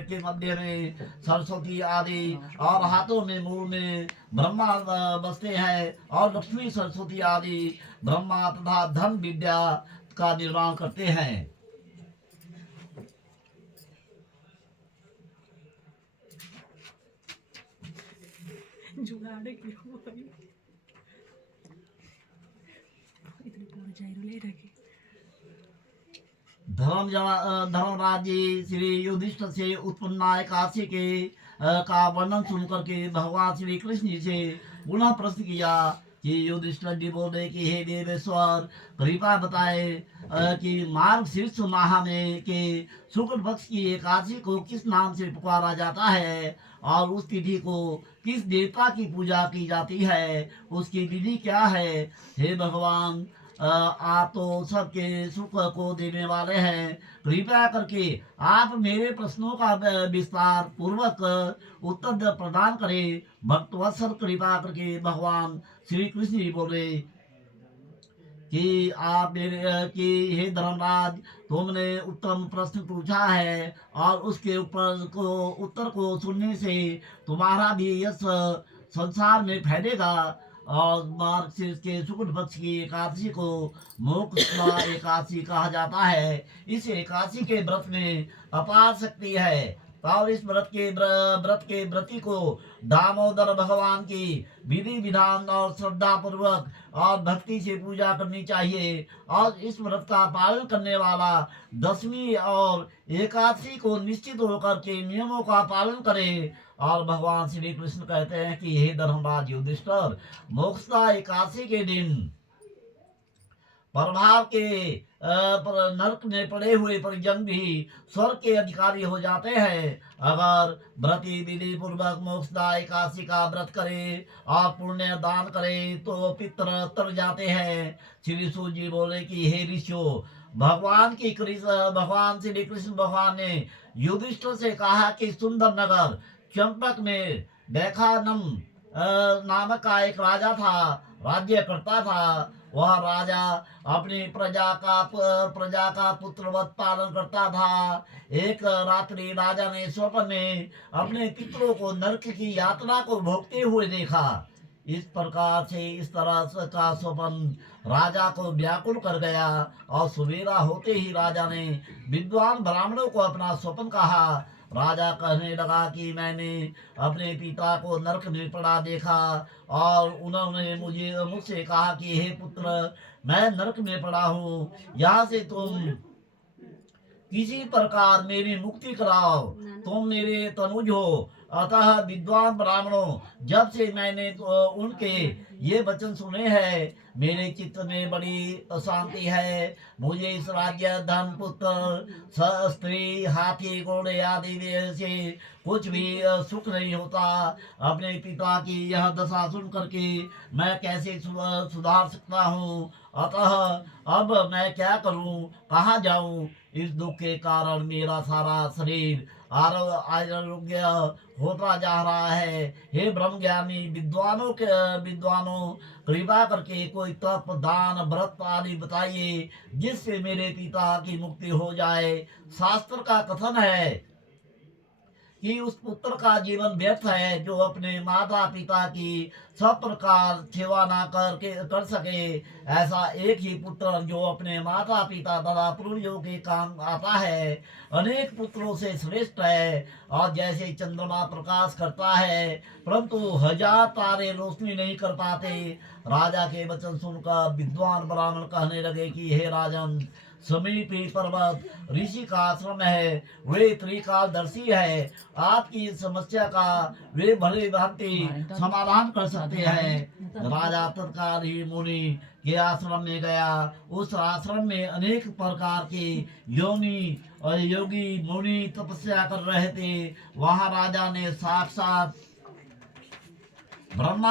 के मध्य में सरस्वती आदि और हाथों में मुंह में ब्रह्मा बसते हैं और लक्ष्मी सरस्वती आदि ब्रह्मा तथा धन विद्या का निर्माण करते हैं। जुगाड़ क्यों भाई इतने पूरे जाइरो ले रखे धर्मराज जी श्री युधिष्ठिर से उत्पन्न एकादशी के का वर्णन सुनकर के भगवान श्री कृष्ण जी से पुनः प्रश्न किया कि युधिष्ठिर जी बोले कि हे देवेश्वर कृपा बताए कि मार्ग शीर्ष माह में के शुक्ल पक्ष की एकादशी को किस नाम से पुकारा जाता है और उस तिथि को किस देवता की पूजा की जाती है, उसकी विधि क्या है। हे भगवान आप तो सबके सुख को देने वाले हैं, कृपया करके आप मेरे प्रश्नों का विस्तार पूर्वक उत्तर प्रदान करें। भक्तवत्सल कृपा करके भगवान श्री कृष्ण जी बोले कि आप मेरे कि हे धर्मराज तुमने उत्तम प्रश्न पूछा है और उसके ऊपर को उत्तर को सुनने से तुम्हारा भी यश संसार में फैलेगा। और मार्गशीर्ष के शुक्ल पक्ष की एकादशी को मोक्ष एकादशी कहा जाता है। इस एकादशी के व्रत में अपार शक्ति है और इस व्रत के व्रती को दामोदर भगवान की विधि विधान और श्रद्धा पूर्वक और भक्ति से पूजा करनी चाहिए। और इस व्रत का पालन करने वाला दशमी और एकादशी को निश्चित होकर के नियमों का पालन करे। और भगवान श्री कृष्ण कहते हैं कि हे धर्मराज युधिष्ठिर मोक्षदा एकादशी के दिन प्रभाव के नरक में पड़े हुए परिजन भी स्वर्ग के अधिकारी हो जाते हैं। अगर व्रती विधि पूर्वक मोक्षदा एकादशी का व्रत करे और पुण्य दान करे तो पितर तर जाते हैं। श्री सूत जी बोले कि हे ऋषियों भगवान श्री कृष्ण भगवान ने युधिष्ठिर से कहा कि सुंदर नगर चंपक में बैखानम नामक का एक राजा था, राज्य करता था। वह राजा अपनी प्रजा का पुत्रवत पालन करता था। एक रात्रि राजा ने स्वप्न में अपने पितरों को नरक की यातना को भोगते हुए देखा। इस प्रकार से इस तरह का स्वप्न राजा को व्याकुल कर गया और सवेरा होते ही राजा ने विद्वान ब्राह्मणों को अपना स्वप्न कहा। राजा कहने लगा कि मैंने अपने पिता को नरक में पड़ा देखा और उन्होंने मुझसे कहा कि हे पुत्र मैं नरक में पड़ा हूँ, यहाँ से तुम किसी प्रकार मेरी मुक्ति कराओ, तुम मेरे तनुज हो। अतः विद्वान ब्राह्मणों जब से मैंने तो उनके ये वचन सुने हैं मेरे चित्त में बड़ी अशांति है। मुझे इस राज्य धन पुत्र स्त्री हाथी घोड़े आदि से कुछ भी सुख नहीं होता। अपने पिता की यह दशा सुन करके मैं कैसे सुधार सकता हूँ। अतः अब मैं क्या करूँ, कहाँ जाऊँ। इस दुख के कारण मेरा सारा शरीर आरोग्य होता जा रहा है। हे ब्रह्म ज्ञानी विद्वानों कृपा करके कोई तप दान व्रत आदि बताइए जिससे मेरे पिता की मुक्ति हो जाए। शास्त्र का कथन है कि उस पुत्र का जीवन व्यर्थ है जो अपने माता पिता की सब प्रकार सेवा ना कर सके। ऐसा एक ही पुत्र जो अपने माता पिता तथा पूर्वजों के काम आता है अनेक पुत्रों से श्रेष्ठ है। और जैसे चंद्रमा प्रकाश करता है परंतु हजार तारे रोशनी नहीं कर पाते। राजा के वचन सुनकर विद्वान ब्राह्मण कहने लगे कि हे राजन समीपी पर्वत ऋषि का आश्रम है, वे त्रिकालदर्शी है, आपकी समस्या का वे भली भांति समाधान कर सकते हैं। राजा तत्काल ही मुनि के आश्रम में गया। उस आश्रम में अनेक प्रकार के योगी मुनि तपस्या कर रहे थे। वहां राजा ने साक्षात ब्रह्मा